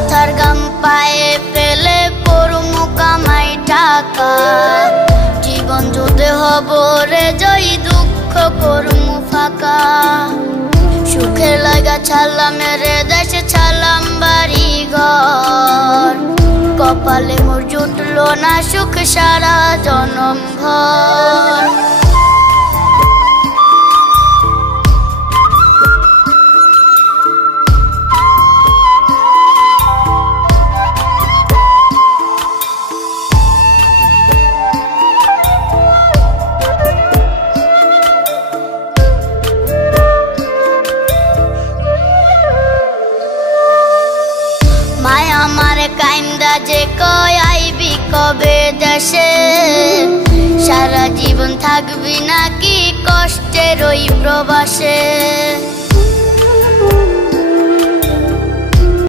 মাথার গাম পায়ে ফেলে করমু কামাই টাকা জীবন যুদ্ধে হব রে জয়ী দুঃখ করমু ফাঁকা সুখের লাগা ছাড়লাম রে দেশে ছাড়লাম বাড়ি ঘর কপালে মোর জুটলো না সুখ সারা জনম ভর কাইন্দা যে কয় আইবি কবে দেশে সারা জীবন থাকবি নাকি কষ্টের ওই প্রবাসে।